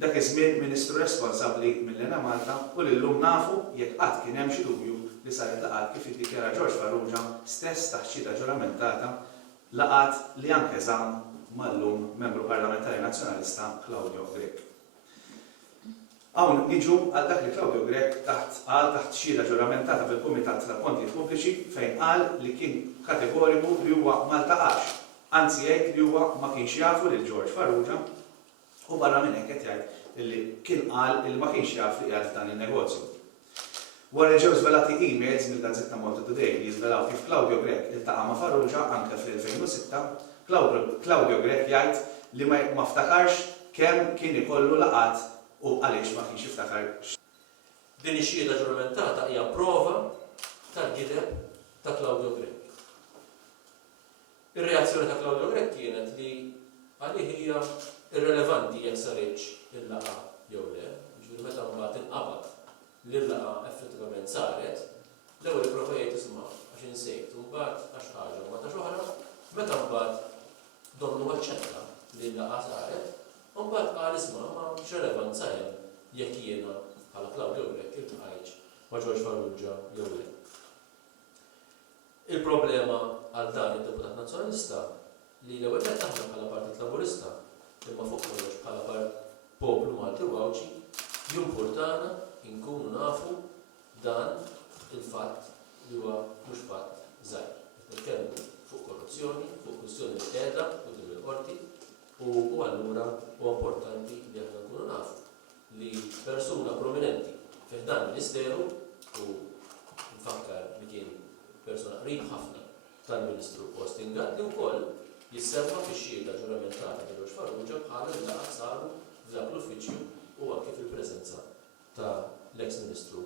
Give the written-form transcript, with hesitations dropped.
Dak iż-żmien Ministru responsabbli mill-Lena Malta u lillum nafu jekk qatt kien hemm xi dubju li saret laqgħat kif iddikjara George Farrugia stess taħt xhieda ġuramentata laqgħat li anke żamm mal-lum membru parlamentari nazzjonalista Claudio Grech. Hawn niġu għal dak li Claudio Grech qal taħt xhieda ġuramentata fil-Kumitat tal-Kontijiet Pubbliċi fejn qal li kien kategoriku li huwa ma ltaqax, anzi jgħid li huwa ma kienx jafu lil George Farrugia u barra minn hekk qed jgħid li kien qal li ma kienx jaf li qiegħed f'dan in-negozju. Wara ġew żvelati emails mill-Gazzetta Malta Today li jiżvelaw kif Claudio Grech iltaqa' ma' Farrugia anke fl-2006, Claudio Grech jgħid li ma ftakarx kemm kien ikollu laqat u għaliex ma kienx jiftakar. Din ix-xhieda ġuramentata hija prova tal-gideb ta' Claudio Grech. Ir-reazzjoni ta' Claudio Grech kienet li għalih hija irrelevanti jekk saritx il-laqgħa jew le, ġifieri meta mbagħad inqabad li l-laqgħa effettivament saret, l-ewwel ipprova jgħid isma' għax insejt, u mbagħad għax ħaġa u ta' oħra, meta mbagħad domnu aċċetta li l-laqgħa saret, u mbagħad qal isma' m'hawnx relevanza hemm jekk jiena bħala Claudio Grech iltqajtx ma' George Farrugia jew le. Il-problema għal dan id-deputat nazzjonalista li l-ewwel qed aħna bħala Partit Laburista imma fuq kollox bħala poplu Malti Wawċi jimpurtana nkunu nafu dan il-fatt li huwa mhux fatt żgħir. Nitkellmu fuq korruzzjoni, fuq kwistjoni li qiegħda quddiem il-qorti u allura huwa importanti li aħna nkunu nafu li persuna prominenti fih dan Ministeru u nfakkar li kien persuna qrib ħafna tal-Ministru Postingat li wkoll jissemma fix-xhieda ġuramentata ta' George Farrugia bħala li laqgħat saru f'dak l-uffiċċju u anke fil-preżenza ta' l-eks Ministru